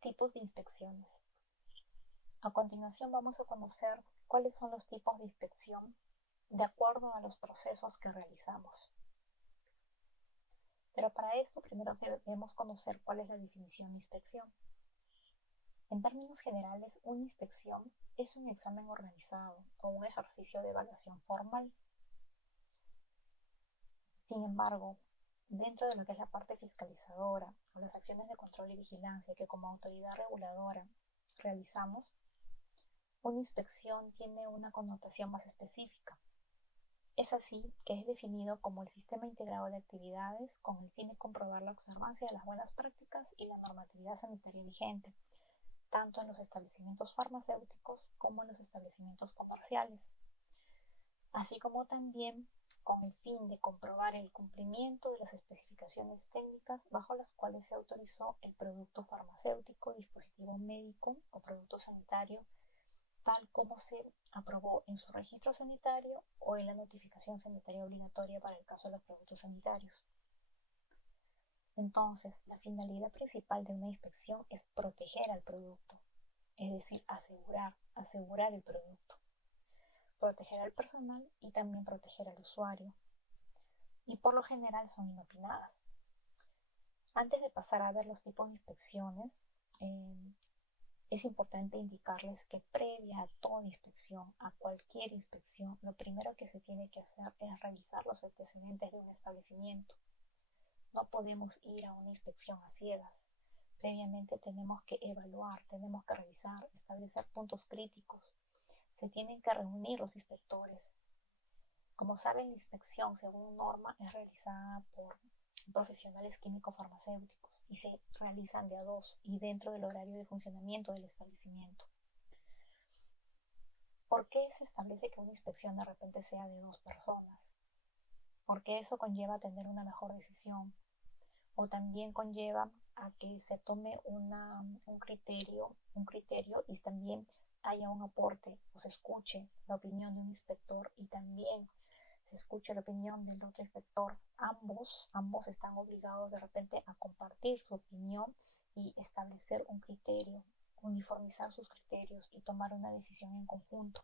Tipos de inspecciones. A continuación vamos a conocer cuáles son los tipos de inspección de acuerdo a los procesos que realizamos. Pero para esto primero debemos conocer cuál es la definición de inspección. En términos generales, una inspección es un examen organizado o un ejercicio de evaluación formal. Sin embargo, dentro de lo que es la parte fiscalizadora o las acciones de control y vigilancia que como autoridad reguladora realizamos, una inspección tiene una connotación más específica. Es así que es definido como el sistema integrado de actividades con el fin de comprobar la observancia de las buenas prácticas y la normatividad sanitaria vigente, tanto en los establecimientos farmacéuticos como en los establecimientos comerciales, así como también con el fin de comprobar el cumplimiento de las especificaciones técnicas bajo las cuales se autorizó el producto farmacéutico, dispositivo médico o producto sanitario, tal como se aprobó en su registro sanitario o en la notificación sanitaria obligatoria para el caso de los productos sanitarios. Entonces, la finalidad principal de una inspección es proteger al producto, es decir, asegurar el producto, proteger al personal y también proteger al usuario. Y por lo general son inopinadas. Antes de pasar a ver los tipos de inspecciones, es importante indicarles que previa a toda inspección, a cualquier inspección, lo primero que se tiene que hacer es revisar los antecedentes de un establecimiento. No podemos ir a una inspección a ciegas. Previamente tenemos que evaluar, tenemos que revisar, establecer puntos críticos. Se tienen que reunir los inspectores. Como saben, la inspección, según norma, es realizada por profesionales químico-farmacéuticos y se realizan de a dos y dentro del horario de funcionamiento del establecimiento. ¿Por qué se establece que una inspección de repente sea de dos personas? Porque eso conlleva tener una mejor decisión o también conlleva a que se tome un criterio y también haya un aporte o se escuche la opinión de un inspector y también se escuche la opinión del otro inspector. Ambos están obligados de repente a compartir su opinión y establecer un criterio, uniformizar sus criterios y tomar una decisión en conjunto.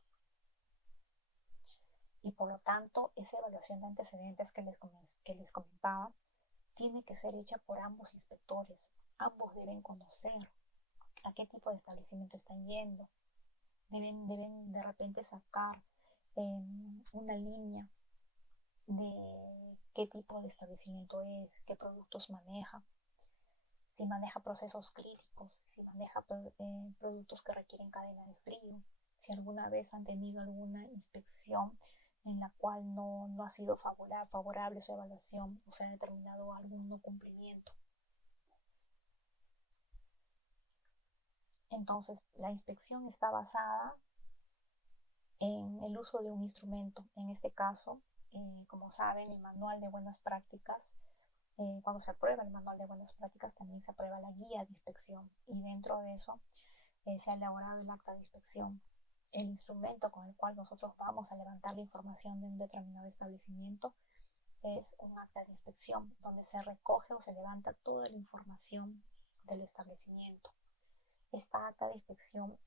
Y por lo tanto, esa evaluación de antecedentes que les comentaba tiene que ser hecha por ambos inspectores. Ambos deben conocer a qué tipo de establecimiento están yendo. Deben de repente sacar una línea de qué tipo de establecimiento es, qué productos maneja, si maneja procesos críticos, si maneja productos que requieren cadena de frío, si alguna vez han tenido alguna inspección en la cual no ha sido favorable su evaluación o se ha determinado algún no cumplimiento. Entonces, la inspección está basada en el uso de un instrumento, en este caso, como saben, el manual de buenas prácticas. Cuando se aprueba el manual de buenas prácticas también se aprueba la guía de inspección y dentro de eso se ha elaborado el acta de inspección. El instrumento con el cual nosotros vamos a levantar la información de un determinado establecimiento es un acta de inspección donde se recoge o se levanta toda la información del establecimiento. Esta acta de inspección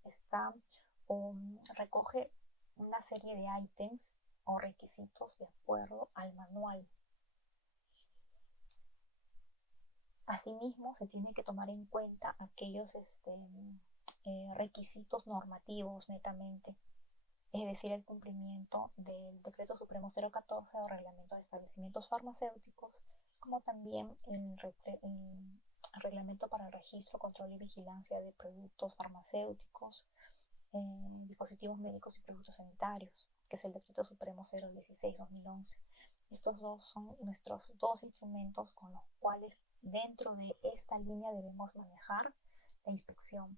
recoge una serie de ítems o requisitos de acuerdo al manual. Asimismo, se tiene que tomar en cuenta aquellos requisitos normativos netamente, es decir, el cumplimiento del Decreto Supremo 014 o Reglamento de Establecimientos Farmacéuticos, como también el Reglamento para el Registro, Control y Vigilancia de Productos Farmacéuticos, dispositivos médicos y productos sanitarios, que es el Decreto Supremo 016-2011. Estos dos son nuestros dos instrumentos con los cuales dentro de esta línea debemos manejar la inspección.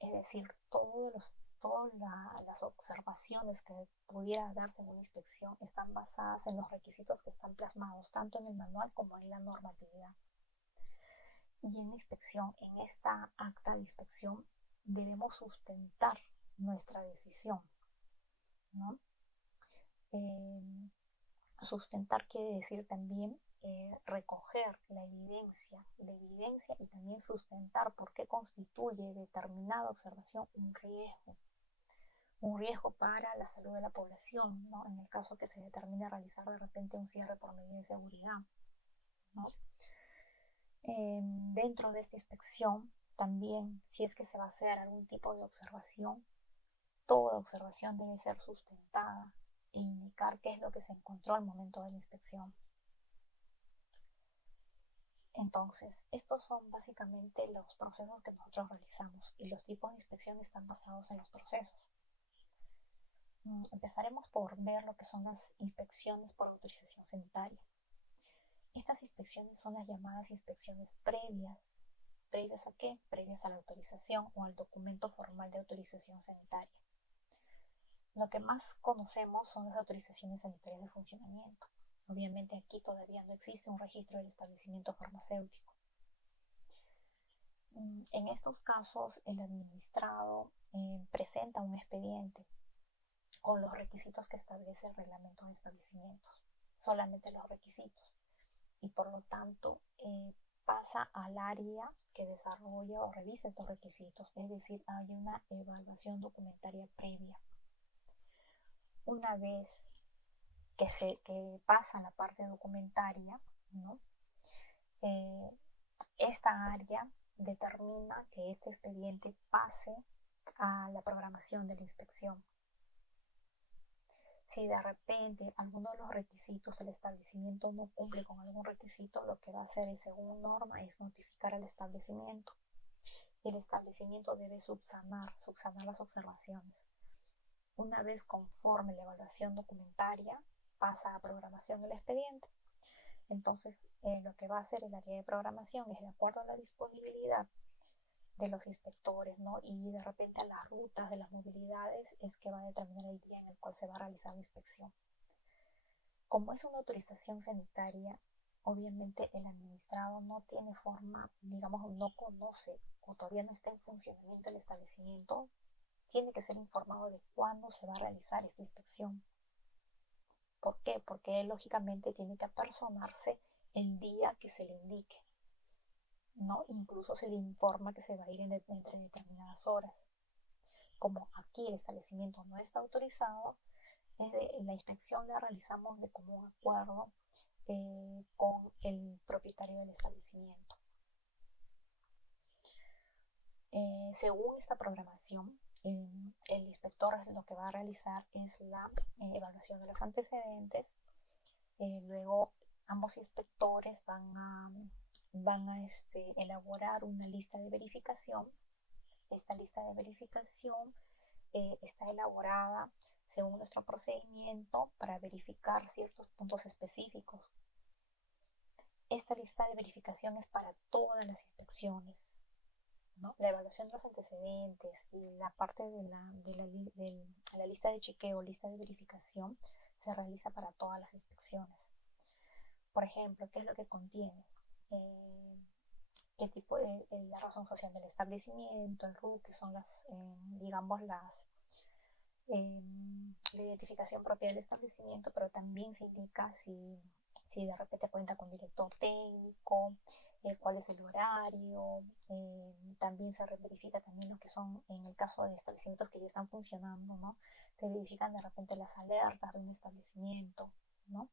Es decir, todas las observaciones que pudiera darse en una inspección están basadas en los requisitos que están plasmados tanto en el manual como en la normatividad. Y en la inspección, en esta acta de inspección, debemos sustentar nuestra decisión, ¿no? Sustentar quiere decir también recoger la evidencia y también sustentar por qué constituye determinada observación un riesgo para la salud de la población, ¿no? En el caso que se determine realizar de repente un cierre por medida de seguridad, ¿no? Dentro de esta inspección, también, si es que se va a hacer algún tipo de observación, toda observación debe ser sustentada e indicar qué es lo que se encontró al momento de la inspección. Entonces, estos son básicamente los procesos que nosotros realizamos y los tipos de inspección están basados en los procesos. Empezaremos por ver lo que son las inspecciones por autorización sanitaria. Estas inspecciones son las llamadas inspecciones previas. ¿Previas a qué? Previas a la autorización o al documento formal de autorización sanitaria. Lo que más conocemos son las autorizaciones sanitarias de funcionamiento. Obviamente aquí todavía no existe un registro del establecimiento farmacéutico. En estos casos, el administrado presenta un expediente con los requisitos que establece el reglamento de establecimientos, solamente los requisitos, y por lo tanto pasa al área que desarrolla o revisa estos requisitos, es decir, hay una evaluación documentaria previa. Una vez que pasa la parte documentaria, ¿no? Esta área determina que este expediente pase a la programación de la inspección. Si de repente alguno de los requisitos del establecimiento no cumple con algún requisito, lo que va a hacer según norma es notificar al establecimiento. Y el establecimiento debe subsanar las observaciones. Una vez conforme la evaluación documentaria, pasa a programación del expediente. Entonces, lo que va a hacer el área de programación es, de acuerdo a la disponibilidad de los inspectores, ¿no? Y de repente a las rutas de las movilidades, es que va a determinar el día en el cual se va a realizar la inspección. Como es una autorización sanitaria, obviamente el administrado no tiene forma, digamos, no conoce o todavía no está en funcionamiento el establecimiento, tiene que ser informado de cuándo se va a realizar esta inspección. ¿Por qué? Porque él lógicamente tiene que apersonarse el día que se le indique, ¿no? Incluso se le informa que se va a ir entre determinadas horas. Como aquí el establecimiento no está autorizado, la inspección la realizamos de común acuerdo con el propietario del establecimiento. Según esta programación, el inspector lo que va a realizar es la evaluación de los antecedentes. Luego ambos inspectores van a elaborar una lista de verificación. Esta lista de verificación está elaborada según nuestro procedimiento para verificar ciertos puntos específicos. Esta lista de verificación es para todas las inspecciones, ¿no? La evaluación de los antecedentes y la parte de la lista de chequeo, lista de verificación, se realiza para todas las inspecciones. Por ejemplo, ¿qué es lo que contiene? ¿Qué tipo de la razón social del establecimiento, el RUC, que son la identificación propia del establecimiento, pero también se indica si de repente cuenta con director técnico, cuál es el horario, también se verifica también lo que son, en el caso de establecimientos que ya están funcionando, ¿no? Se verifican de repente las alertas de un establecimiento, ¿no?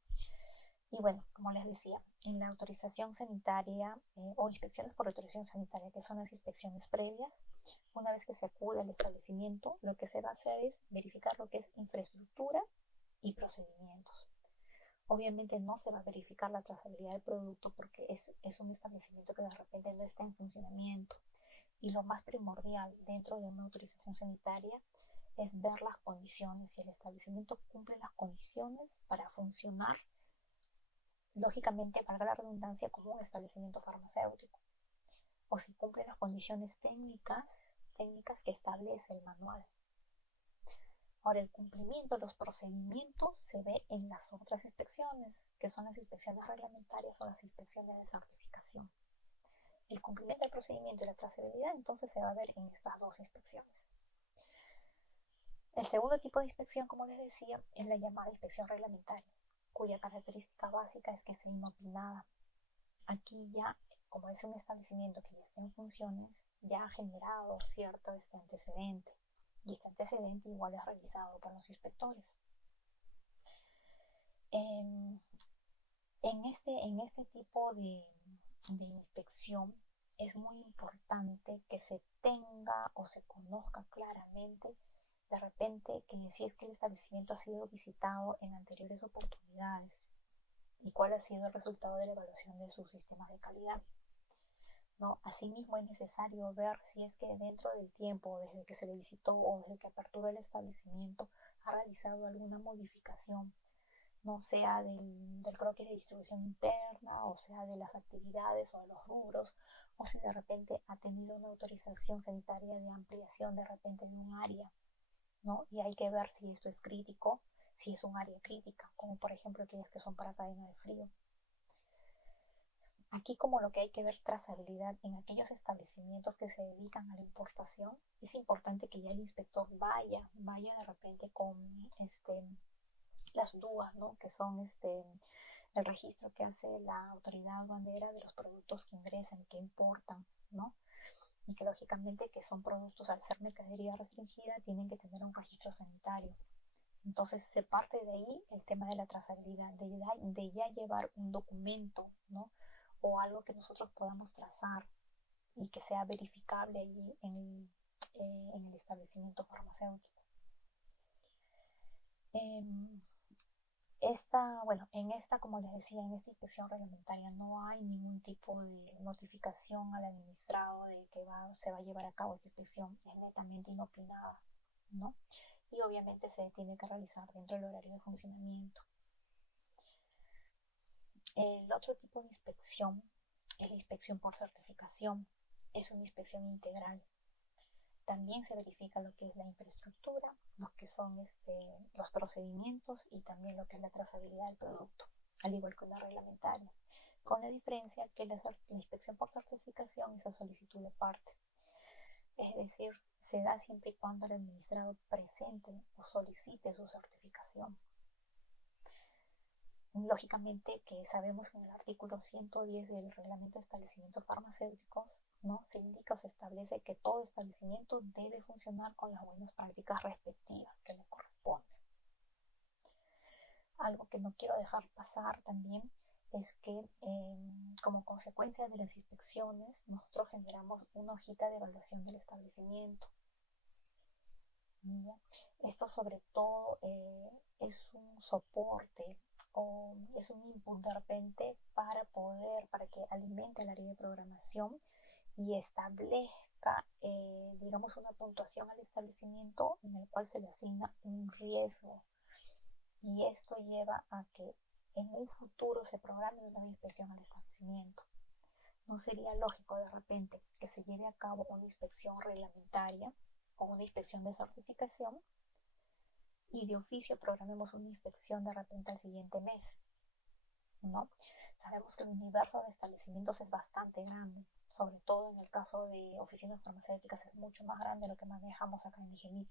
Y bueno, como les decía, en la autorización sanitaria o inspecciones por autorización sanitaria, que son las inspecciones previas, una vez que se acude al establecimiento, lo que se va a hacer es verificar lo que es infraestructura y procedimientos. Obviamente no se va a verificar la trazabilidad del producto porque es un establecimiento que de repente no está en funcionamiento. Y lo más primordial dentro de una autorización sanitaria es ver las condiciones, si el establecimiento cumple las condiciones para funcionar, lógicamente, valga la redundancia, como un establecimiento farmacéutico, o si cumple las condiciones técnicas que establece el manual. Ahora, el cumplimiento de los procedimientos se ve en las otras inspecciones, que son las inspecciones reglamentarias o las inspecciones de certificación. El cumplimiento del procedimiento y la trazabilidad entonces se va a ver en estas dos inspecciones. El segundo tipo de inspección, como les decía, es la llamada inspección reglamentaria. cuya característica básica es que sea inopinada. Aquí ya, como es un establecimiento que ya está en funciones, ya ha generado cierto antecedente, y este antecedente igual es revisado por los inspectores. En este tipo de inspección es muy importante que se tenga o se conozca claramente de repente que si es que el establecimiento ha sido visitado en anteriores oportunidades y cuál ha sido el resultado de la evaluación de sus sistemas de calidad. ¿No? Asimismo es necesario ver si es que dentro del tiempo, desde que se le visitó o desde que aperturó el establecimiento, ha realizado alguna modificación, no sea del croquis de distribución interna, o sea de las actividades o de los rubros, o si de repente ha tenido una autorización sanitaria de ampliación de repente de un área, ¿no? Y hay que ver si esto es crítico, si es un área crítica, como por ejemplo aquellas que son para cadena de frío. Aquí como lo que hay que ver trazabilidad en aquellos establecimientos que se dedican a la importación, es importante que ya el inspector vaya de repente con las DUAs, ¿no? Que son el registro que hace la autoridad aduanera de los productos que ingresan y que importan, ¿no? Y que lógicamente que son productos, al ser mercadería restringida, tienen que tener un registro sanitario. Entonces se parte de ahí el tema de la trazabilidad, de ya llevar un documento, ¿no? O algo que nosotros podamos trazar y que sea verificable allí en el establecimiento farmacéutico. Como les decía, en esta inspección reglamentaria no hay ningún tipo de notificación al administrado de que se va a llevar a cabo esta inspección, es netamente inopinada, ¿no? Y obviamente se tiene que realizar dentro del horario de funcionamiento. El otro tipo de inspección es la inspección por certificación, es una inspección integral. También se verifica lo que es la infraestructura, lo que son los procedimientos y también lo que es la trazabilidad del producto, al igual que una reglamentaria, con la diferencia que la inspección por certificación es a solicitud de parte, es decir, se da siempre y cuando el administrado presente o solicite su certificación. Lógicamente que sabemos que en el artículo 110 del reglamento de establecimientos farmacéuticos, ¿no? Se indica o se establece que todo establecimiento debe funcionar con las buenas prácticas respectivas que le corresponden. Algo que no quiero dejar pasar también es que como consecuencia de las inspecciones nosotros generamos una hojita de evaluación del establecimiento. ¿Ya? Esto sobre todo es un soporte o es un input de repente para que alimente el área de programación y establezca, digamos, una puntuación al establecimiento en el cual se le asigna un riesgo. Y esto lleva a que en un futuro se programe una inspección al establecimiento. No sería lógico de repente que se lleve a cabo una inspección reglamentaria o una inspección de certificación y de oficio programemos una inspección de repente al siguiente mes, ¿no? Sabemos que el universo de establecimientos es bastante grande, sobre todo en el caso de oficinas farmacéuticas es mucho más grande de lo que manejamos acá en IGENIT.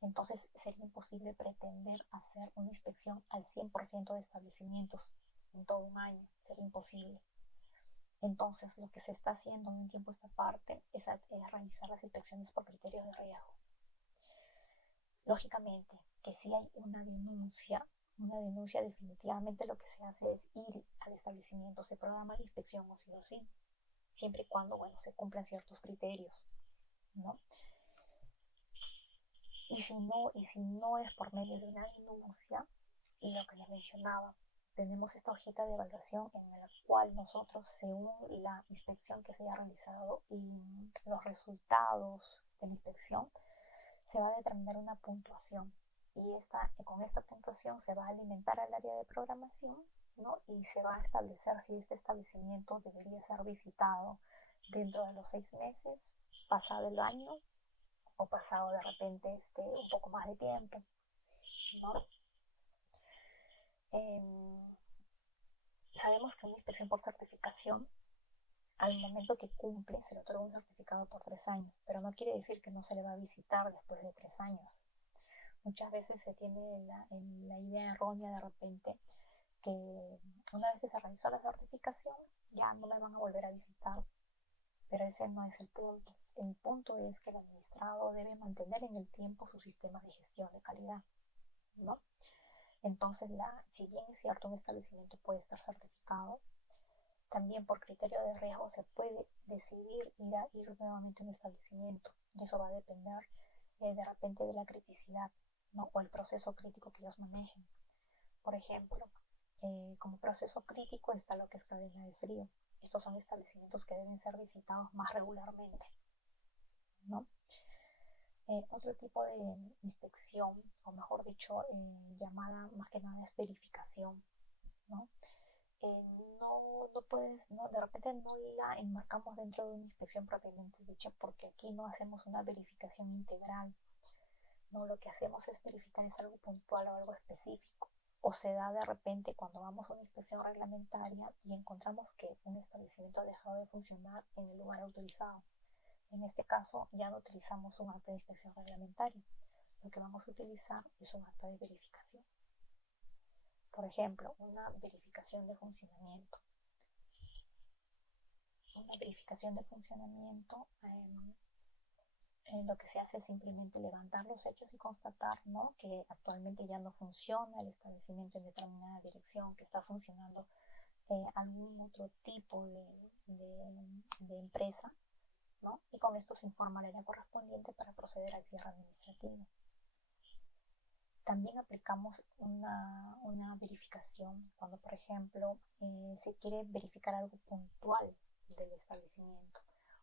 Entonces sería imposible pretender hacer una inspección al 100% de establecimientos en todo un año, sería imposible. Entonces lo que se está haciendo en un tiempo esta parte es realizar las inspecciones por criterios de riesgo. Lógicamente que si hay una denuncia definitivamente lo que se hace es ir al establecimiento, se programa la inspección o sí, siempre y cuando se cumplan ciertos criterios, ¿no? Y si no es por medio de una denuncia, y lo que les mencionaba, tenemos esta hojita de evaluación en la cual nosotros, según la inspección que se haya realizado y los resultados de la inspección, se va a determinar una puntuación. Y con esta puntuación se va a alimentar al área de programación, ¿no? Y se va a establecer si este establecimiento debería ser visitado dentro de los 6 meses, pasado el año, o pasado de repente un poco más de tiempo, ¿no? Sabemos que una inspección por certificación, al momento que cumple, se le otorga un certificado por 3 años, pero no quiere decir que no se le va a visitar después de 3 años. Muchas veces se tiene la idea errónea de repente que una vez que se realizó la certificación ya no me van a volver a visitar, pero ese no es el punto. El punto es que el administrado debe mantener en el tiempo sus sistemas de gestión de calidad, ¿no? Entonces, si bien es cierto un establecimiento puede estar certificado, también por criterio de riesgo se puede decidir ir nuevamente a un establecimiento. Y eso va a depender de repente de la criticidad, ¿no? O el proceso crítico que ellos manejen. Por ejemplo, como proceso crítico está lo que es cadena de frío. Estos son establecimientos que deben ser visitados más regularmente, ¿no? Otro tipo de inspección, o mejor dicho, llamada más que nada es verificación, ¿no? De repente no la enmarcamos dentro de una inspección propiamente dicha, porque aquí no hacemos una verificación integral, no, lo que hacemos es verificar es algo puntual o algo específico, o se da de repente cuando vamos a una inspección reglamentaria y encontramos que un establecimiento ha dejado de funcionar en el lugar autorizado. En este caso ya no utilizamos un acta de inspección reglamentaria, lo que vamos a utilizar es un acta de verificación. Por ejemplo, una verificación de funcionamiento. Una verificación de funcionamiento, lo que se hace es simplemente levantar los hechos y constatar, ¿no?, que actualmente ya no funciona el establecimiento en determinada dirección, que está funcionando algún otro tipo de empresa, ¿no? Y con esto se informa al área correspondiente para proceder al cierre administrativo. También aplicamos una verificación cuando, por ejemplo, se quiere verificar algo puntual del establecimiento,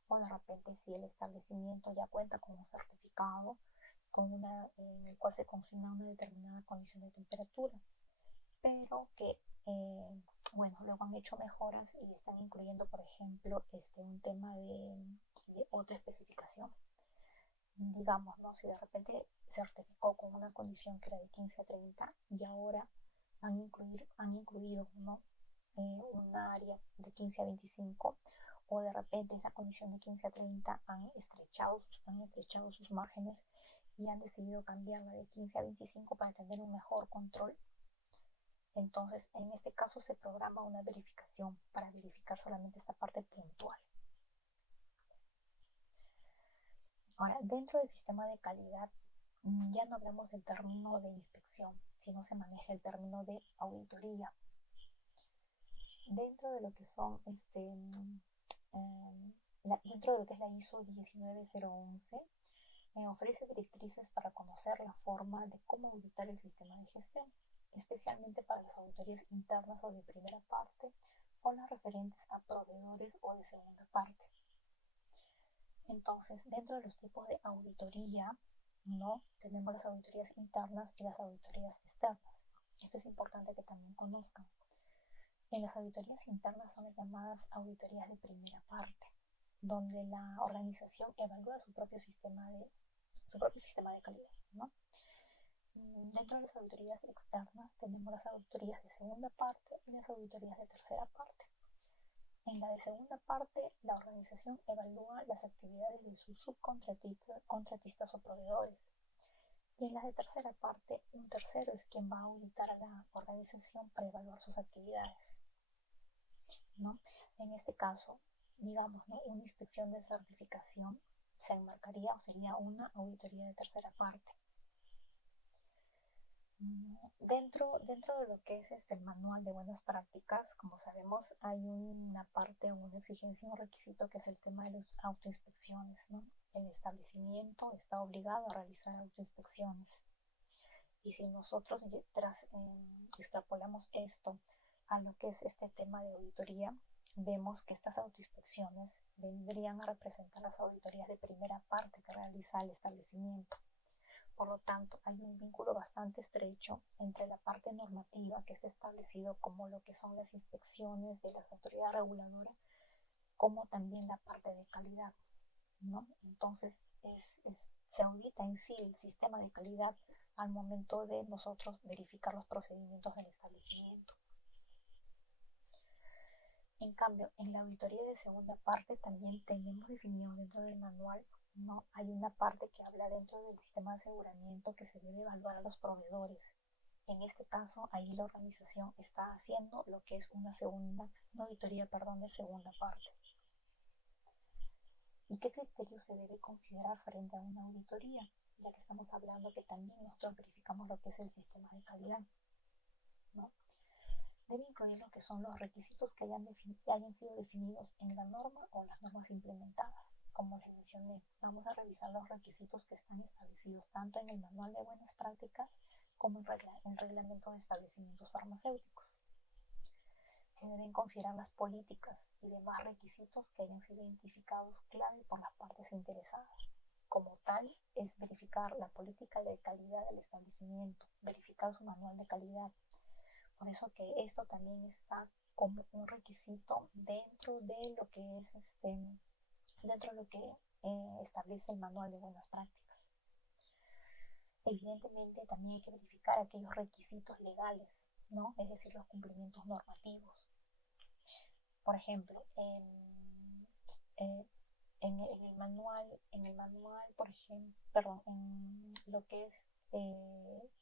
o de repente si el establecimiento ya cuenta con un certificado en el cual se consigna una determinada condición de temperatura, pero que luego han hecho mejoras y están incluyendo, por ejemplo, un tema de otra especificación. Digamos, ¿no?, si de repente certificó con una condición que era de 15 a 30 y ahora han incluido, ¿no?, un área de 15 a 25, o de repente esa condición de 15 a 30 han estrechado sus márgenes y han decidido cambiarla de 15 a 25 para tener un mejor control. Entonces, en este caso se programa una verificación para verificar solamente esta parte puntual. Ahora, dentro del sistema de calidad, ya no hablamos del término de inspección, sino se maneja el término de auditoría. Dentro de lo que son dentro de lo que es la ISO 19011, ofrece directrices para conocer la forma de cómo auditar el sistema de gestión, especialmente para las auditorías internas o de primera parte, o las referentes a proveedores o de segunda parte. Entonces, dentro de los tipos de auditoría, ¿no?, tenemos las auditorías internas y las auditorías externas. Esto es importante que también conozcan. En las auditorías internas son las llamadas auditorías de primera parte, donde la organización evalúa su propio sistema de calidad, ¿no? Dentro de las auditorías externas tenemos las auditorías de segunda parte y las auditorías de tercera parte. En la de segunda parte, la organización evalúa las actividades de sus subcontratistas o proveedores. Y en la de tercera parte, un tercero es quien va a auditar a la organización para evaluar sus actividades, ¿no? En este caso, digamos, ¿no?, una inspección de certificación se enmarcaría o sería una auditoría de tercera parte. Dentro de lo que es el manual de buenas prácticas, como sabemos, hay una parte, una exigencia, un requisito que es el tema de las autoinspecciones, ¿no? El establecimiento está obligado a realizar autoinspecciones. Y si nosotros extrapolamos esto a lo que es este tema de auditoría, vemos que estas autoinspecciones vendrían a representar las auditorías de primera parte que realiza el establecimiento. Por lo tanto, hay un vínculo bastante estrecho entre la parte normativa que es establecido como lo que son las inspecciones de las autoridades reguladoras, como también la parte de calidad, ¿no? Entonces, se audita en sí el sistema de calidad al momento de nosotros verificar los procedimientos del establecimiento. En cambio, en la auditoría de segunda parte también tenemos definido dentro del manual, ¿no? Hay una parte que habla dentro del sistema de aseguramiento que se debe evaluar a los proveedores. En este caso, ahí la organización está haciendo lo que es una auditoría, de segunda parte. ¿Y qué criterios se debe considerar frente a una auditoría? Ya que estamos hablando que también nosotros verificamos lo que es el sistema de calidad, ¿no? Debe incluir lo que son los requisitos que hayan sido definidos en la norma o las normas implementadas. Como les mencioné, vamos a revisar los requisitos que están establecidos tanto en el manual de buenas prácticas como en el reglamento de establecimientos farmacéuticos. Se deben considerar las políticas y demás requisitos que hayan sido identificados clave por las partes interesadas. Como tal, es verificar la política de calidad del establecimiento, verificar su manual de calidad. Por eso que esto también está como un requisito dentro de lo que es dentro de lo que establece el manual de buenas prácticas. Evidentemente también hay que verificar aquellos requisitos legales, ¿no? Es decir, los cumplimientos normativos. Por ejemplo, en el manual, por ejemplo, en lo que es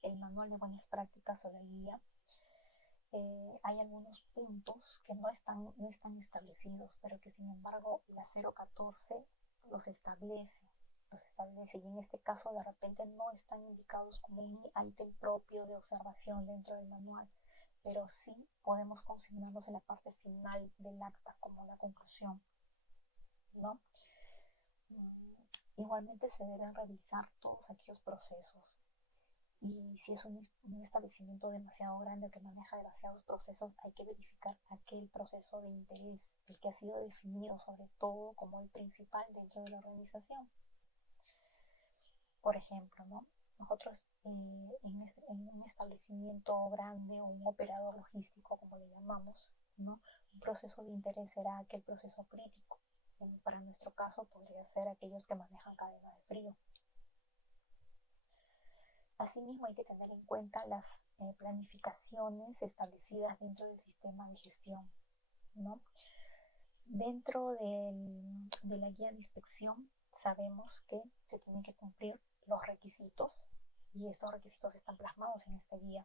el manual de buenas prácticas o la guía, hay algunos puntos que no están establecidos, pero que sin embargo la 014 los establece, y en este caso de repente no están indicados como un ítem propio de observación dentro del manual, pero sí podemos consignarlos en la parte final del acta como la conclusión, ¿no? Igualmente se deben revisar todos aquellos procesos, y si es un establecimiento demasiado grande que maneja demasiados procesos, hay que verificar aquel proceso de interés, el que ha sido definido sobre todo como el principal dentro de la organización. Por ejemplo, ¿no? Nosotros en un establecimiento grande o un operador logístico, como le llamamos, ¿no? Un proceso de interés será aquel proceso crítico. Para nuestro caso podría ser aquellos que manejan cadena de frío. Asimismo, hay que tener en cuenta las planificaciones establecidas dentro del sistema de gestión, ¿no? Dentro de la guía de inspección sabemos que se tienen que cumplir los requisitos, y estos requisitos están plasmados en esta guía.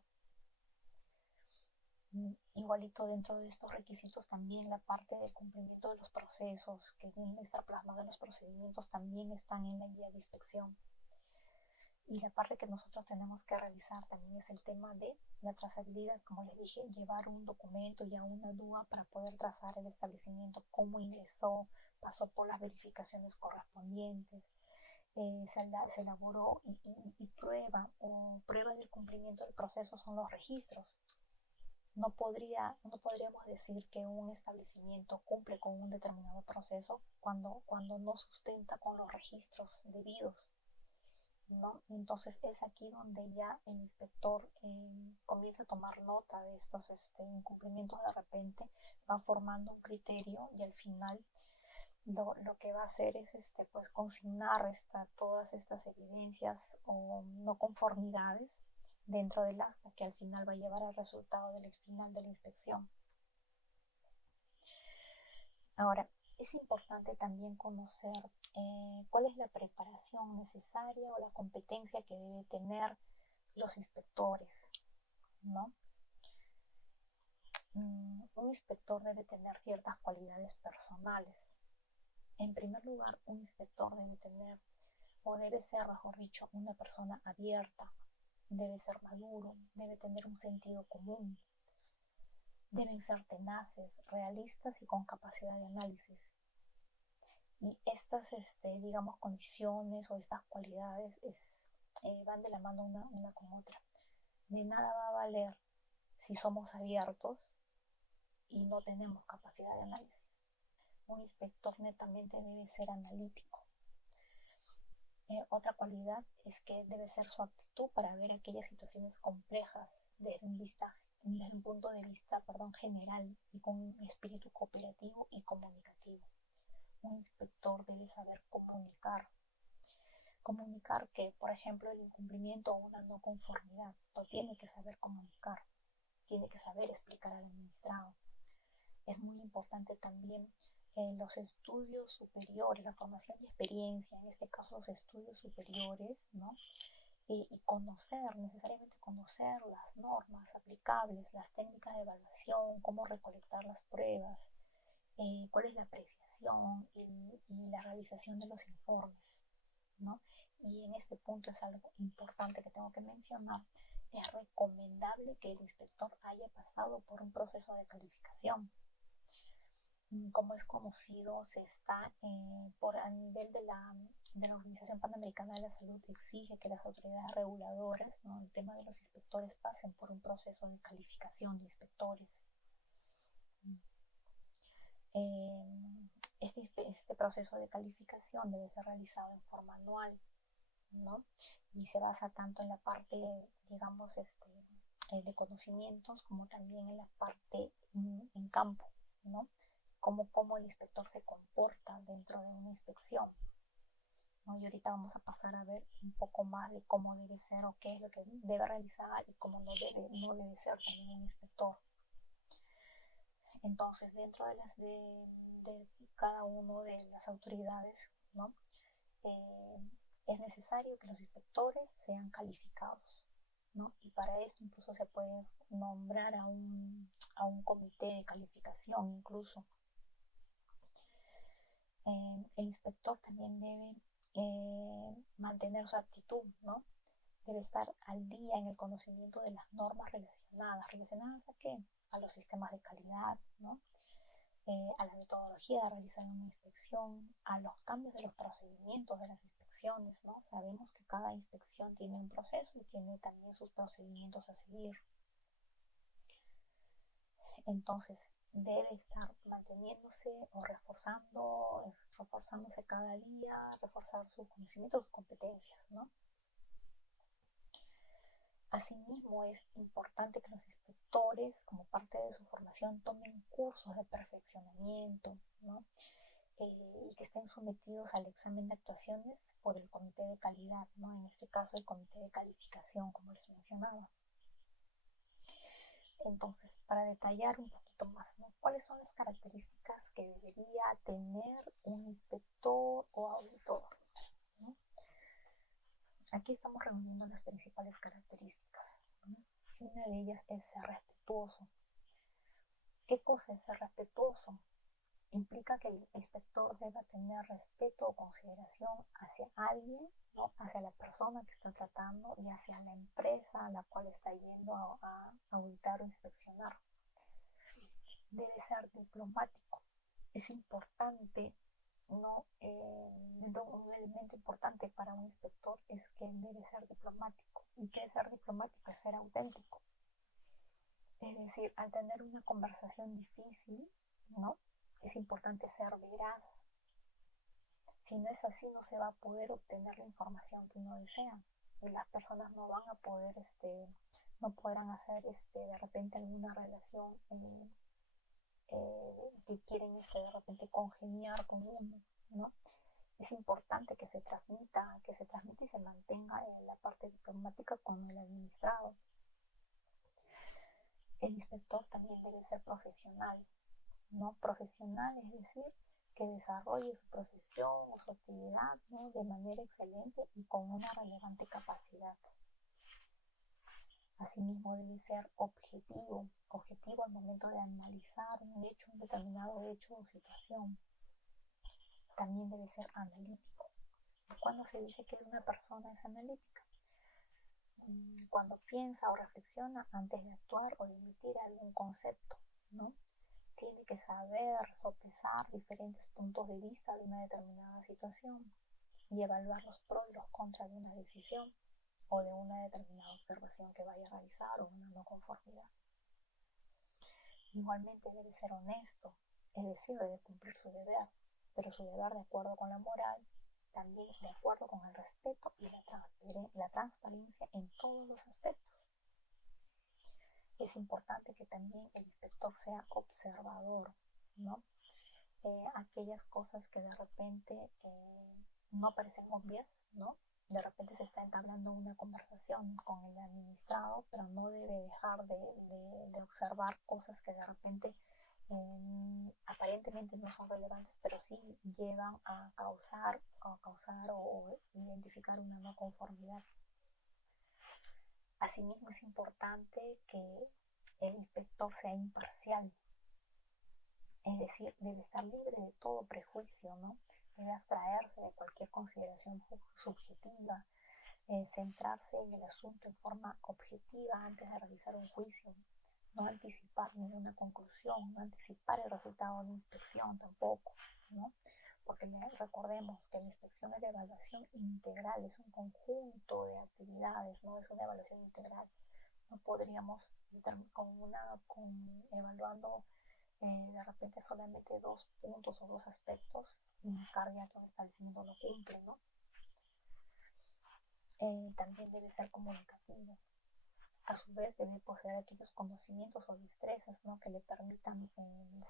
Igualito dentro de estos requisitos también la parte del cumplimiento de los procesos que tienen que estar plasmados en los procedimientos también están en la guía de inspección. Y la parte que nosotros tenemos que revisar también es el tema de la trazabilidad, como les dije, llevar un documento y a una DUA para poder trazar el establecimiento, cómo ingresó, pasó por las verificaciones correspondientes, se elaboró y prueba del cumplimiento del proceso son los registros. No podríamos decir que un establecimiento cumple con un determinado proceso cuando no sustenta con los registros debidos, ¿no? Entonces es aquí donde ya el inspector comienza a tomar nota de estos incumplimientos. De repente va formando un criterio y al final lo que va a hacer es pues consignar todas estas evidencias o no conformidades dentro del acta, que al final va a llevar al resultado del final de la inspección. Ahora, es importante también conocer cuál es la preparación necesaria o la competencia que deben tener los inspectores, ¿no? Un inspector debe tener ciertas cualidades personales. En primer lugar, un inspector debe tener, o debe ser, mejor dicho, una persona abierta, debe ser maduro, debe tener un sentido común, deben ser tenaces, realistas y con capacidad de análisis. Y estas, condiciones o estas cualidades van de la mano una con otra. De nada va a valer si somos abiertos y no tenemos capacidad de análisis. Un inspector netamente debe ser analítico. Otra cualidad es que debe ser su aptitud para ver aquellas situaciones complejas desde un punto de vista general y con un espíritu cooperativo y comunicativo. Un inspector debe saber comunicar que, por ejemplo, el incumplimiento o una no conformidad, lo tiene que saber comunicar, tiene que saber explicar al administrado. Es muy importante también los estudios superiores, la formación y experiencia, en este caso los estudios superiores, ¿no? Y conocer, necesariamente conocer las normas aplicables, las técnicas de evaluación, cómo recolectar las pruebas, cuál es la apreciación y la realización de los informes, ¿no? Y en este punto es algo importante que tengo que mencionar. Es recomendable que el inspector haya pasado por un proceso de calificación. Como es conocido, se está por a nivel de la Organización Panamericana de la Salud, exige que las autoridades reguladoras, ¿no?, el tema de los inspectores, pasen por un proceso de calificación de inspectores. Este proceso de calificación debe ser realizado en forma anual, ¿no? Y se basa tanto en la parte, digamos, de conocimientos, como también en la parte en campo, ¿no? Cómo el inspector se comporta dentro de una inspección, ¿no? Y ahorita vamos a pasar a ver un poco más de cómo debe ser o qué es lo que debe realizar y cómo no debe ser también un inspector. Entonces, dentro de cada una de las autoridades, ¿no?, es necesario que los inspectores sean calificados, ¿no? Y para esto incluso se puede nombrar a un comité de calificación incluso. El inspector también debe mantener su actitud, ¿no? Debe estar al día en el conocimiento de las normas ¿relacionadas a qué? A los sistemas de calidad, ¿no? A la metodología de realizar una inspección, a los cambios de los procedimientos de las inspecciones, ¿no? Sabemos que cada inspección tiene un proceso y tiene también sus procedimientos a seguir. Entonces, debe estar manteniéndose o reforzándose cada día, reforzar sus conocimientos, sus competencias, ¿no? Asimismo, es importante que los inspectores, como parte de su formación, tomen cursos de perfeccionamiento, ¿no? Y que estén sometidos al examen de actuaciones por el comité de calidad, ¿no? En este caso, el comité de calificación, como les mencionaba. Entonces, para detallar un poquito más, ¿no?, ¿cuáles son las características que debería tener un inspector o auditor, ¿no? Aquí estamos reuniendo las principales características, ¿no? Una de ellas es ser respetuoso. ¿Qué cosa es ser respetuoso? Implica que el inspector deba tener respeto o consideración hacia alguien, ¿no?, hacia la persona que está tratando y hacia la empresa a la cual está yendo a auditar o inspeccionar. Debe ser diplomático. Es importante, ¿no? Un elemento importante para un inspector es que debe ser diplomático. ¿Y qué es ser diplomático? Es ser auténtico. Es decir, al tener una conversación difícil, ¿no?, es importante ser veraz. Si no es así, no se va a poder obtener la información que uno desea y las personas no van a poder, no podrán hacer de repente alguna relación que quieren de repente congeniar con uno, ¿no? Es importante que se transmita y se mantenga en la parte diplomática con el administrado. El inspector también debe ser profesional, ¿no? Profesional, es decir, que desarrolle su profesión o su actividad, ¿no?, de manera excelente y con una relevante capacidad. Asimismo, debe ser objetivo al momento de analizar un determinado hecho o situación. También debe ser analítico. ¿Cuándo se dice que una persona es analítica? Cuando piensa o reflexiona antes de actuar o de emitir algún concepto, ¿no? Tiene que saber sopesar diferentes puntos de vista de una determinada situación y evaluar los pros y los contras de una decisión o de una determinada observación que vaya a realizar o una no conformidad. Igualmente debe ser honesto, es decir, debe cumplir su deber, pero su deber de acuerdo con la moral, también de acuerdo con el respeto y la transparencia en todos los aspectos. Es importante que también el inspector sea observador, ¿no? Aquellas cosas que de repente no parecen obvias, ¿no? De repente se está entablando una conversación con el administrado, pero no debe dejar de observar cosas que de repente aparentemente no son relevantes, pero sí llevan a causar o identificar una no conformidad. Asimismo, es importante que el inspector sea imparcial, es decir, debe estar libre de todo prejuicio, ¿no? Debe abstraerse de cualquier consideración subjetiva, centrarse en el asunto en forma objetiva antes de realizar un juicio, no anticipar ninguna conclusión, no anticipar el resultado de una inspección tampoco, ¿no? Porque recordemos que la inspección es de evaluación integral, es un conjunto de actividades, no es una evaluación integral. No podríamos evaluando de repente solamente 2 puntos o 2 aspectos y marcar ya que un establecimiento lo cumple, ¿no? También debe ser comunicativo. A su vez debe poseer aquellos conocimientos o destrezas, ¿no? Que le permitan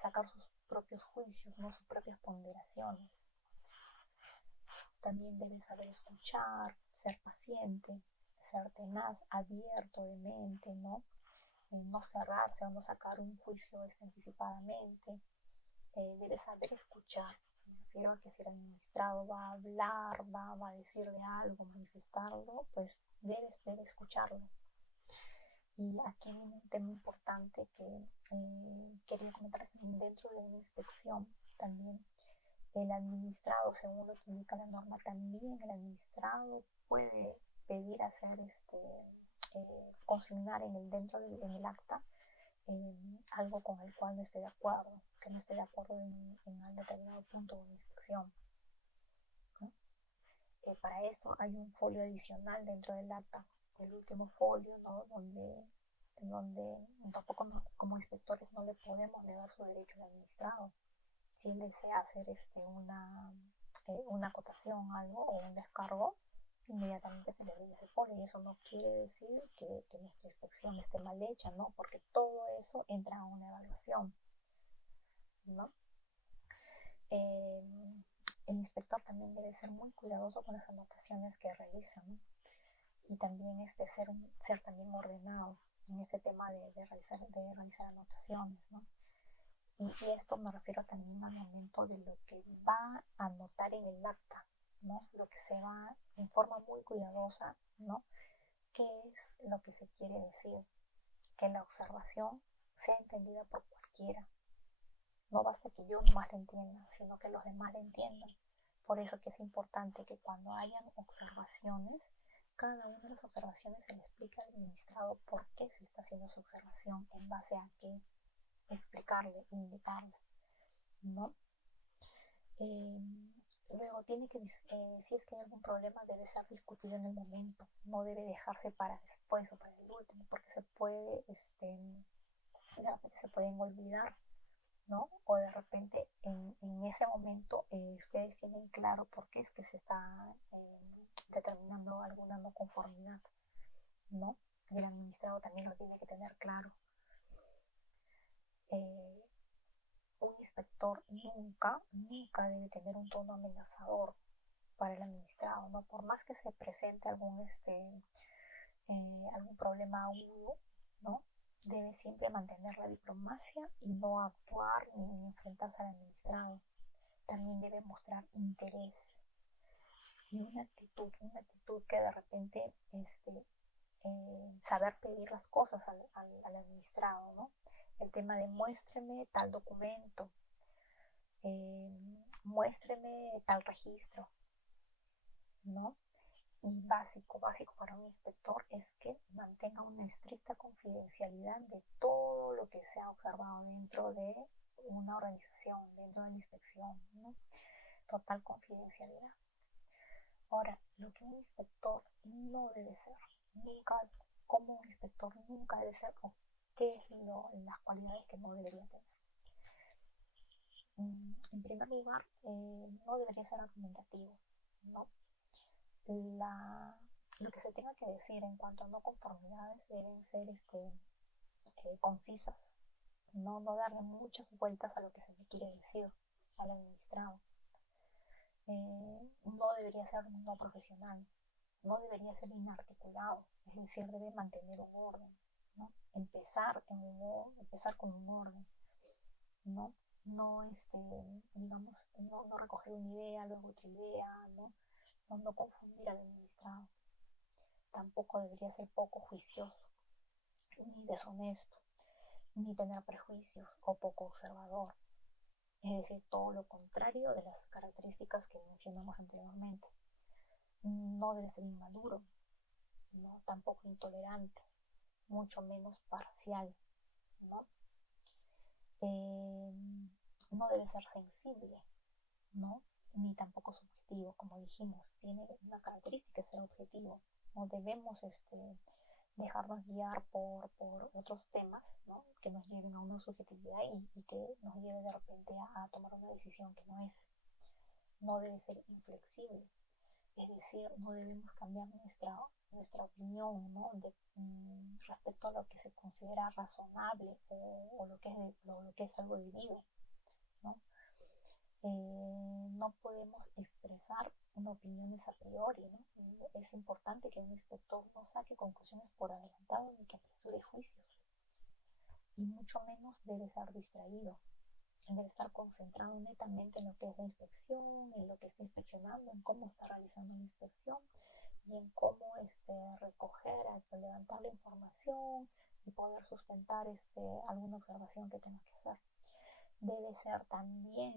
sacar sus propios juicios, ¿no? Sus propias ponderaciones. También debe saber escuchar, ser paciente, ser tenaz, abierto de mente, ¿no? No cerrarse o no sacar un juicio anticipadamente. Debe saber escuchar. Me refiero a que si el administrado va a hablar, va a decirle algo, manifestarlo, pues debe escucharlo. Y aquí hay un tema importante que quería comentar dentro de una inspección también. El administrado, según lo que indica la norma, también el administrado puede pedir hacer consignar en el acta algo con el cual no esté de acuerdo, que no esté de acuerdo en un determinado punto de una inspección, ¿no? Para esto hay un folio adicional dentro del acta, el último folio, ¿no? donde tampoco como inspectores no le podemos negar su derecho al administrado. Si él desea hacer una acotación, algo o un descargo, inmediatamente se le brinda ese folio, y eso no quiere decir que nuestra inspección esté mal hecha, ¿no? Porque todo eso entra a una evaluación, ¿no? El inspector también debe ser muy cuidadoso con las anotaciones que realiza, ¿no? Y también ser también ordenado en este tema de realizar anotaciones, ¿no? Y esto me refiero también al momento de lo que va a anotar en el acta, ¿no? Lo que se va en forma muy cuidadosa, ¿no? ¿Qué es lo que se quiere decir? Que la observación sea entendida por cualquiera. No basta que yo nomás la entienda, sino que los demás la entiendan. Por eso que es importante que cuando hayan observaciones, cada una de las observaciones se le explica al administrado por qué se está haciendo su observación, en base a qué, explicarle, indicarle, ¿no? Luego tiene que, si es que hay algún problema, debe ser discutido en el momento, no debe dejarse para después o para el último, porque de repente se pueden olvidar, ¿no? O de repente en ese momento ustedes tienen claro por qué es que se está determinando alguna no conformidad, ¿no? Y el administrado también lo tiene que tener claro. Un inspector nunca debe tener un tono amenazador para el administrado, ¿no? Por más que se presente algún problema agudo, ¿no? Debe siempre mantener la diplomacia y no actuar ni enfrentarse al administrado. También debe mostrar interés y una actitud que de repente saber pedir las cosas al administrado, ¿no? El tema de muéstreme tal documento, muéstreme tal registro, ¿no? Y básico para un inspector es que mantenga una estricta confidencialidad de todo lo que se ha observado dentro de una organización, dentro de la inspección, ¿no? Total confidencialidad. Ahora, lo que un inspector no debe ser, como un inspector nunca debe ser, o qué es las cualidades que no debería tener. En primer lugar, no debería ser argumentativo, ¿no? Lo que se tenga que decir en cuanto a no conformidades deben ser concisas, no darle muchas vueltas a lo que se le quiere decir al administrado. No debería ser no profesional, no debería ser inarticulado, es decir, debe mantener un orden, ¿no? Empezar con un orden, ¿no? No, digamos, no recoger una idea, luego otra idea, ¿no? No confundir al administrado. Tampoco debería ser poco juicioso, ni deshonesto, ni tener prejuicios o poco observador. Es decir, todo lo contrario de las características que mencionamos anteriormente. No debe ser inmaduro, ¿no? Tampoco intolerante, mucho menos parcial, ¿no? Eh, no debe ser sensible, ¿no? Ni tampoco subjetivo, como dijimos, tiene una característica de ser objetivo. No debemos dejarnos guiar por otros temas, ¿no? Que nos lleven a una subjetividad y que nos lleve de repente a tomar una decisión que no es. No debe ser inflexible, es decir, no debemos cambiar nuestra opinión, ¿no? Respecto a lo que se considera razonable o lo que es algo debido, ¿no? No podemos expresar una opinión a priori, ¿no? Es importante que un inspector no saque conclusiones por adelantado ni que apresure juicios, y mucho menos debe ser distraído. Debe estar concentrado netamente en lo que es la inspección, en lo que está inspeccionando, en cómo está realizando la inspección y en cómo recoger, levantar la información y poder sustentar alguna observación que tenga que hacer. Debe ser también,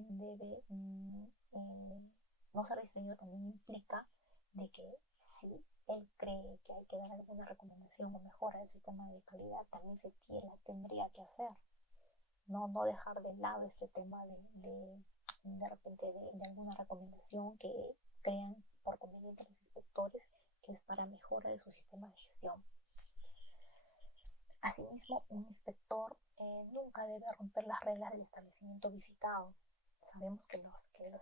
no ser distraído también implica de que si él cree que hay que dar alguna recomendación o mejora del sistema de calidad, también la tendría que hacer. No dejar de lado este tema de repente de alguna recomendación que crean por conveniente los inspectores, que es para mejora de su sistema de gestión. Asimismo, un inspector nunca debe romper las reglas del establecimiento visitado. Sabemos que los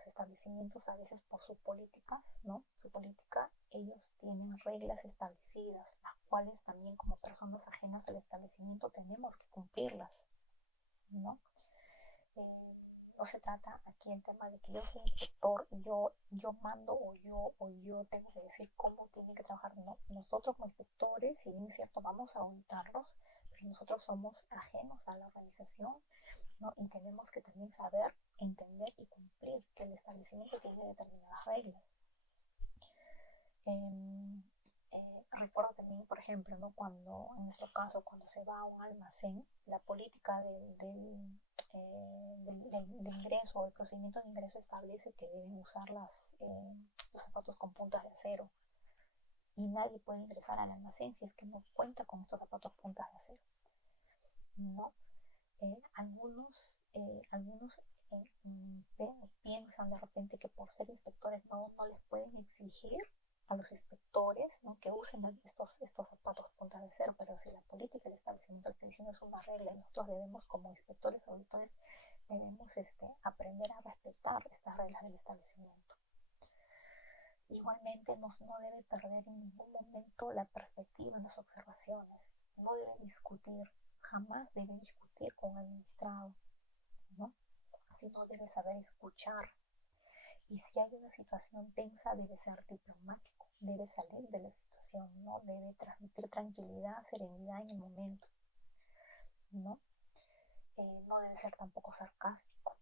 establecimientos, a veces por su política, ¿no? Su política, ellos tienen reglas establecidas, las cuales también como personas ajenas al establecimiento tenemos que cumplirlas, ¿no? No se trata aquí el tema de que yo soy inspector y yo mando o yo tengo que decir cómo tienen que trabajar. No, nosotros como inspectores, si bien es cierto, vamos a auditarlos, pero nosotros somos ajenos a la organización, ¿no? Y tenemos que también saber, entender y cumplir que el establecimiento tiene determinadas reglas. Recuerdo también, por ejemplo, ¿no? Cuando, en nuestro caso, cuando se va a un almacén, la política de ingreso o el procedimiento de ingreso establece que deben usar los zapatos con puntas de acero, y nadie puede ingresar al almacén si es que no cuenta con estos zapatos puntas de acero, ¿no? Algunos piensan de repente que por ser inspectores no les pueden exigir a los inspectores, ¿no? Que usen estos zapatos puntas de acero, pero si la política del establecimiento está diciendo es una regla, y nosotros debemos, como inspectores o auditores, debemos aprender a respetar estas reglas del establecimiento. Igualmente no debe perder en ningún momento la perspectiva en las observaciones. No debe discutir, jamás debe discutir con el administrado, ¿no? Sino debe saber escuchar. Y si hay una situación tensa, debe ser diplomático, debe salir de la situación, ¿no? Debe transmitir tranquilidad, serenidad en el momento, ¿no? No debe ser tampoco sarcástico,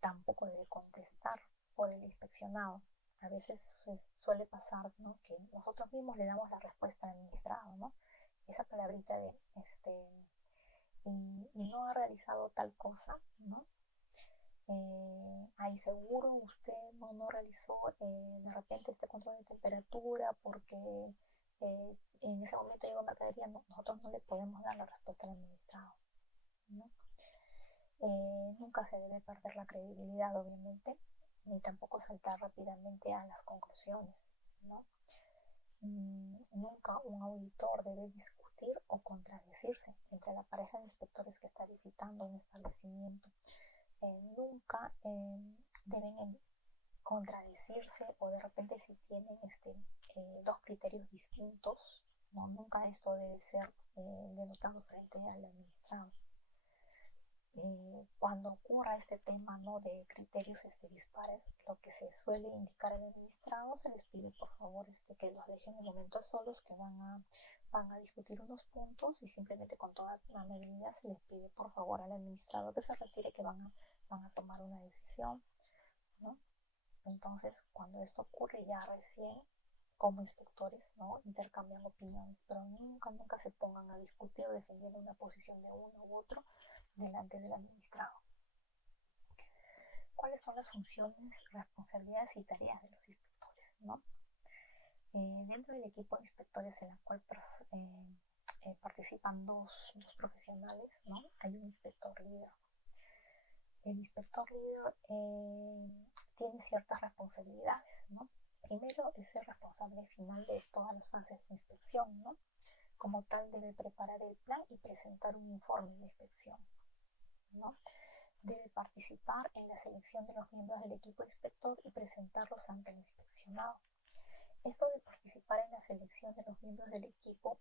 tampoco debe contestar por el inspeccionado. A veces suele pasar, ¿no? Que nosotros mismos le damos la respuesta al administrado, ¿no? Esa palabrita de y no ha realizado tal cosa, ¿no? Ahí seguro usted no realizó de repente este control de temperatura porque en ese momento llegó mercadería. No, nosotros no le podemos dar la respuesta al administrado, ¿no? Nunca se debe perder la credibilidad, obviamente, ni tampoco saltar rápidamente a las conclusiones, ¿no? Nunca un auditor debe discutir o contradecirse entre la pareja de inspectores que está visitando un establecimiento. Nunca deben contradecirse, o de repente si tienen dos criterios distintos, no, nunca esto debe ser denotado frente al administrado. Cuando ocurra este tema, ¿no?, de criterios dispares, lo que se suele indicar al administrado, se les pide por favor que los dejen en momentos solos, que van a discutir unos puntos, y simplemente con toda la amabilidad se les pide por favor al administrado que se retire, que van a tomar una decisión, ¿no? Entonces, cuando esto ocurre, ya recién como inspectores, ¿no?, intercambian opiniones, pero nunca se pongan a discutir o defendiendo una posición de uno u otro delante del administrado. ¿Cuáles son las funciones, responsabilidades y tareas de los inspectores, ¿no? Dentro del equipo de inspectores, en la cual participan dos profesionales, ¿no?, hay un inspector líder. El inspector líder tiene ciertas responsabilidades, ¿no? Primero, es el responsable final de todas las fases de inspección, ¿no? Como tal, debe preparar el plan y presentar un informe de inspección, ¿no? Debe participar en la selección de los miembros del equipo inspector y presentarlos ante el inspeccionado. Esto de participar en la selección de los miembros del equipo,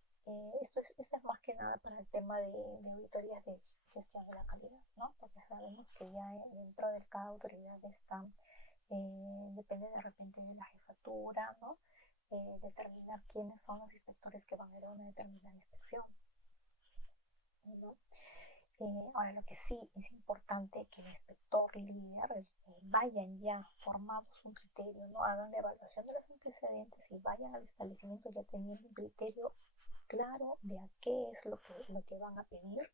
esto es más que nada para el tema de auditorías de gestión de la calidad, ¿no? Porque sabemos que ya dentro de cada autoridad están, depende de repente de la jefatura, ¿no?, determinar quiénes son los inspectores que van a ir a una determinada inspección, ¿no? Ahora, lo que sí es importante que el inspector líder vayan ya formados un criterio, ¿no? Hagan la evaluación de los antecedentes y vayan al establecimiento ya teniendo un criterio claro de a qué es lo que van a pedir,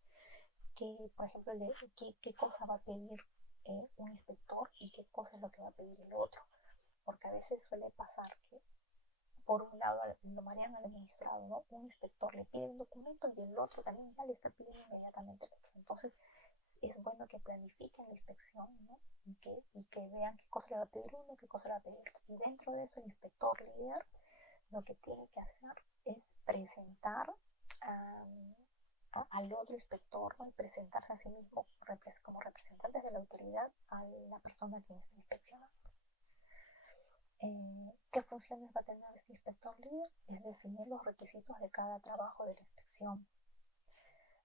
que, por ejemplo, qué cosa va a pedir un inspector y qué cosa es lo que va a pedir el otro, porque a veces suele pasar que por un lado lo marean al administrado, ¿no? Un inspector le pide un documento y el otro también ya le está pidiendo inmediatamente el otro. Entonces es bueno que planifiquen la inspección, ¿no?, y que vean qué cosa le va a pedir uno, qué cosa le va a pedir otro. Y dentro de eso, el inspector líder lo que tiene que hacer es presentar al otro inspector, ¿no?, y presentarse a sí mismo como representante de la autoridad a la persona que está inspeccionando. ¿Qué funciones va a tener este inspector líder? Es definir los requisitos de cada trabajo de la inspección.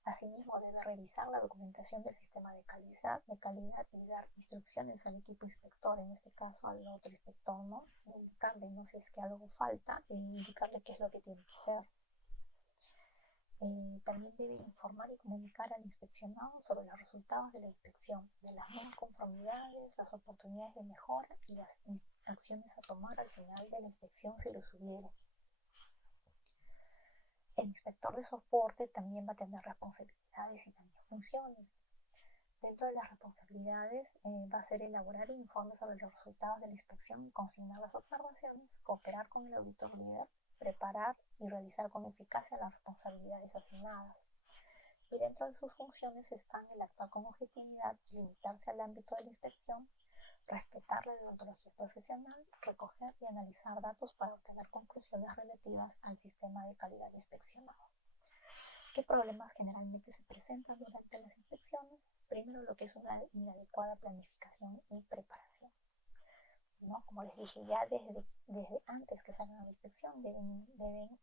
Asimismo, debe revisar la documentación del sistema de calidad y dar instrucciones al equipo inspector, en este caso al otro inspector, ¿no?, indicarle, no sé, si es que algo falta, indicarle qué es lo que tiene que hacer. También debe informar y comunicar al inspeccionado sobre los resultados de la inspección, de las no conformidades, las oportunidades de mejora y las acciones a tomar al final de la inspección si los hubiera. El inspector de soporte también va a tener responsabilidades y también funciones. Dentro de las responsabilidades va a ser elaborar informes sobre los resultados de la inspección y consignar las observaciones, cooperar con el auditor líder, preparar y realizar con eficacia las responsabilidades asignadas. Y dentro de sus funciones están el actuar con objetividad, limitarse al ámbito de la inspección, respetar la deontología profesional, recoger y analizar datos para obtener conclusiones relativas al sistema de calidad inspeccionado. ¿Qué problemas generalmente se presentan durante las inspecciones? Primero, lo que es una inadecuada planificación y preparación, ¿no? Como les dije, ya desde antes que salgan a la inspección deben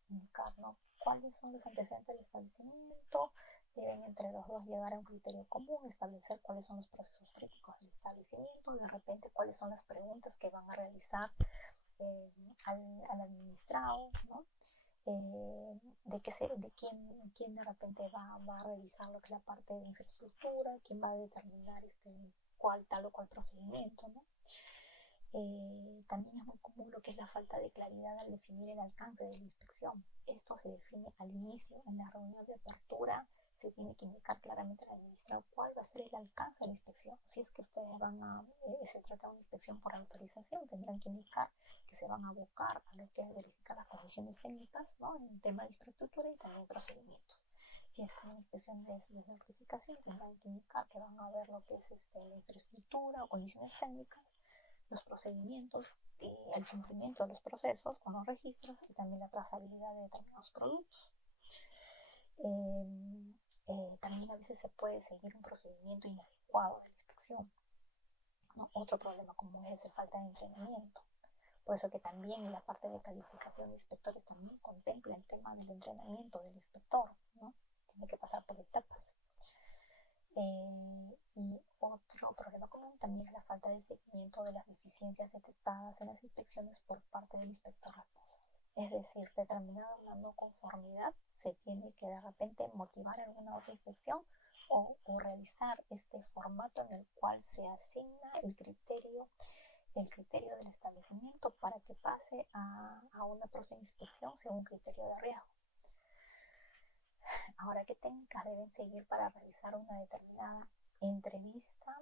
indicar, ¿no?, cuáles son los antecedentes del establecimiento, deben entre los dos llegar a un criterio común, establecer cuáles son los procesos críticos del establecimiento, de repente cuáles son las preguntas que van a realizar al administrado, ¿no?, de quién de repente va a revisar lo que es la parte de infraestructura, quién va a determinar cuál tal o cual procedimiento, ¿no? También es muy común lo que es la falta de claridad al definir el alcance de la inspección. Esto se define al inicio, en la reunión de apertura se tiene que indicar claramente al administrador cuál va a ser el alcance de la inspección. Si es que ustedes se trata de una inspección por autorización, tendrán que indicar que se van a abocar a lo que es verificar las condiciones técnicas, ¿no?, en tema de infraestructura y también procedimientos. Si es una inspección de certificación, tendrán que indicar que van a ver lo que es la infraestructura o condiciones técnicas, los procedimientos y el cumplimiento de los procesos con los registros y también la trazabilidad de determinados productos. También a veces se puede seguir un procedimiento inadecuado de la inspección, ¿no? Otro problema común es la falta de entrenamiento. Por eso que también la parte de calificación de inspectores también contempla el tema del entrenamiento del inspector, ¿no? Tiene que pasar por etapas. Y otro problema común también es la falta de seguimiento de las deficiencias detectadas en las inspecciones por parte del inspector responsable. Es decir, determinada una no conformidad, se tiene que de repente motivar alguna otra inspección o realizar este formato en el cual se asigna el criterio del establecimiento para que pase a una próxima inspección según criterio de riesgo. Ahora, ¿qué técnicas deben seguir para realizar una determinada entrevista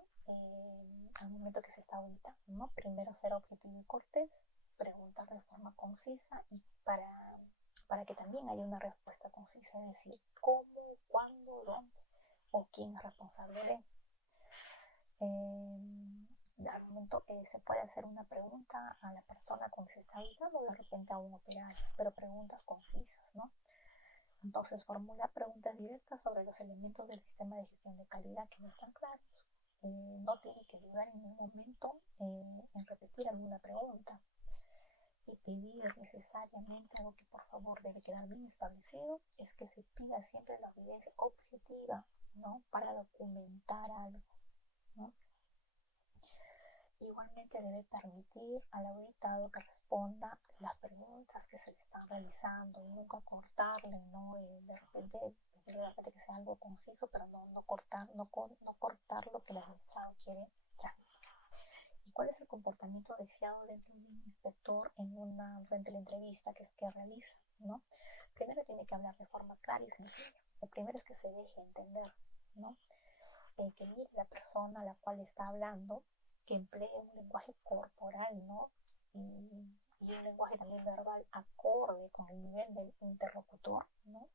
al momento que se está auditando, ¿no? Primero, ser objetivo y cortés, preguntar de forma concisa y para que también haya una respuesta concisa, es decir, cómo, cuándo, dónde o quién es responsable de. Al momento se puede hacer una pregunta a la persona con que se está auditando o de repente a un operario, pero preguntas concisas, ¿no? Entonces formula preguntas directas sobre los elementos del sistema de gestión de calidad que no están claros. No tiene que dudar en ningún momento en repetir alguna pregunta y pedir necesariamente algo que por favor debe quedar bien establecido, es que se pida siempre la evidencia objetiva, ¿no? Para documentar algo, ¿no? Igualmente debe permitir al auditado que responda las preguntas que se le están realizando y nunca cortarle, ¿no? De repente que sea algo conciso, pero no cortar lo que el administrado quiere transmitir. ¿Y cuál es el comportamiento deseado dentro de un inspector frente a la entrevista que realiza, ¿no? Primero tiene que hablar de forma clara y sencilla. Lo primero es que se deje entender, ¿no? Que mire la persona a la cual está hablando, que emplee un lenguaje corporal, ¿no? Y un lenguaje también verbal acorde con el nivel del interlocutor, ¿no?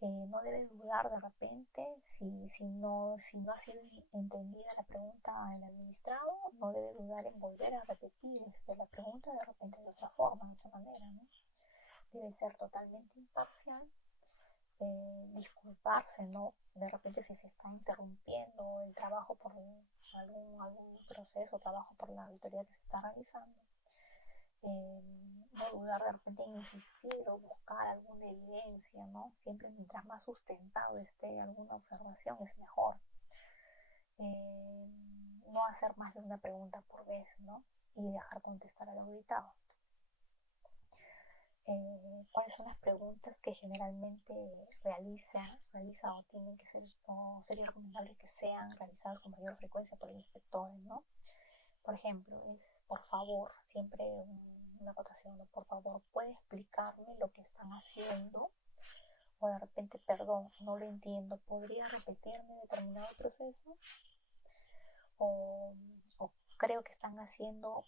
No debe dudar de repente si no ha sido entendida la pregunta del administrado, no debe dudar en volver a repetir la pregunta de repente de otra forma, de otra manera, ¿no? Debe ser totalmente imparcial, disculparse, ¿no? De repente si se está interrumpiendo el trabajo por algún proceso, trabajo por la auditoría que se está realizando, no dudar de repente en insistir o buscar alguna evidencia, ¿no? Siempre mientras más sustentado esté alguna observación es mejor. No hacer más de una pregunta por vez, ¿no? Y dejar contestar al auditado. ¿Cuáles son las preguntas que generalmente realiza o tienen que ser, o sería recomendable que sean realizadas con mayor frecuencia por el inspector, ¿no? Por ejemplo, es por favor, siempre una acotación, ¿no? Por favor, ¿puede explicarme lo que están haciendo? O de repente, perdón, no lo entiendo, ¿podría repetirme determinado proceso? O creo que están haciendo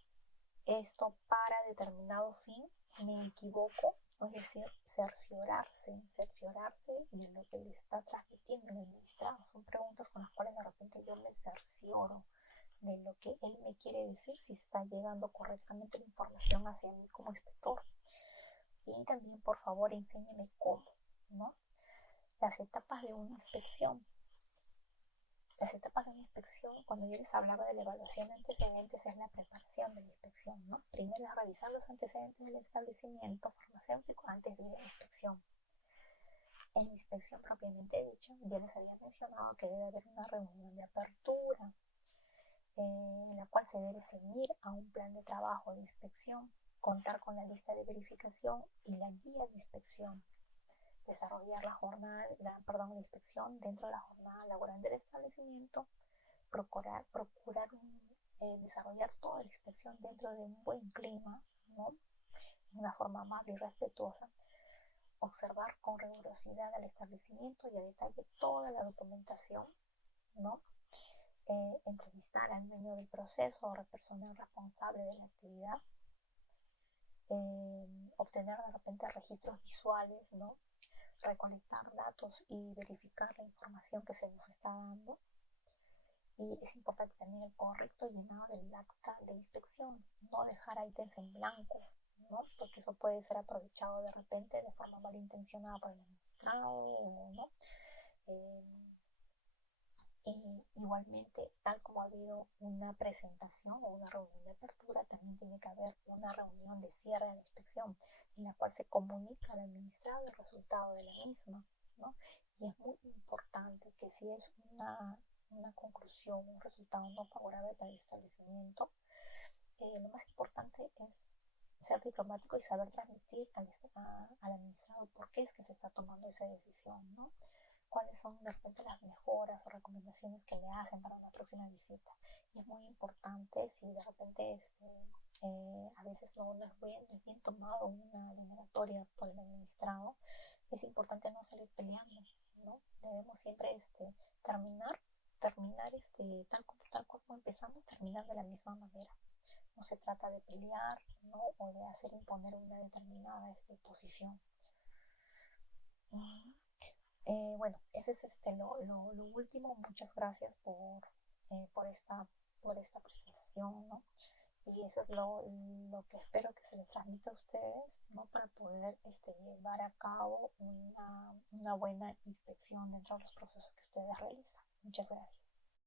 esto para determinado fin, me equivoco, es decir, cerciorarse de lo que le está transmitiendo el administrado. Son preguntas con las cuales de repente yo me cercioro de lo que él me quiere decir, si está llegando correctamente la información hacia mí como inspector. Y también, por favor, enséñeme cómo, ¿no? Las etapas de una inspección. Las etapas de una inspección, cuando yo les hablaba de la evaluación de antecedentes, es la preparación de la inspección, ¿no? Primero es revisar los antecedentes del establecimiento farmacéutico antes de la inspección. En la inspección propiamente dicho, ya les había mencionado que debe haber una reunión de apertura, en la cual se debe ceñir a un plan de trabajo de inspección, contar con la lista de verificación y la guía de inspección, desarrollar la inspección dentro de la jornada laboral del establecimiento, procurar desarrollar toda la inspección dentro de un buen clima, ¿no? De una forma amable y respetuosa, observar con rigurosidad al establecimiento y a detalle toda la documentación, ¿no? Entrevistar al dueño del proceso o persona responsable de la actividad, obtener de repente registros visuales, ¿no? Recolectar datos y verificar la información que se nos está dando. Y es importante también el correcto llenado del acta de inspección, no dejar ítems en blanco, ¿no? Porque eso puede ser aprovechado de repente de forma malintencionada por el administrado, ¿no? Igualmente, tal como ha habido una presentación o una reunión de apertura, también tiene que haber una reunión de cierre de la inspección en la cual se comunica al administrado el resultado de la misma, ¿no? Y es muy importante que si es una conclusión, un resultado no favorable para el establecimiento, lo más importante es ser diplomático y saber transmitir al administrado por qué es que se está tomando esa decisión, ¿no? Cuáles son de repente las mejoras o recomendaciones que le hacen para una próxima visita. Y es muy importante si de repente a veces no es bien tomado una denegatoria por el administrado, es importante no salir peleando, ¿no? Debemos siempre terminar tal como empezamos, terminar de la misma manera. No se trata de pelear, ¿no? O de hacer imponer una determinada posición. Bueno, ese es lo último. Muchas gracias eh, por, esta, por esta presentación, ¿no? Y eso es lo que espero que se les transmita a ustedes, ¿no? Para poder llevar a cabo una buena inspección dentro de los procesos que ustedes realizan. Muchas gracias.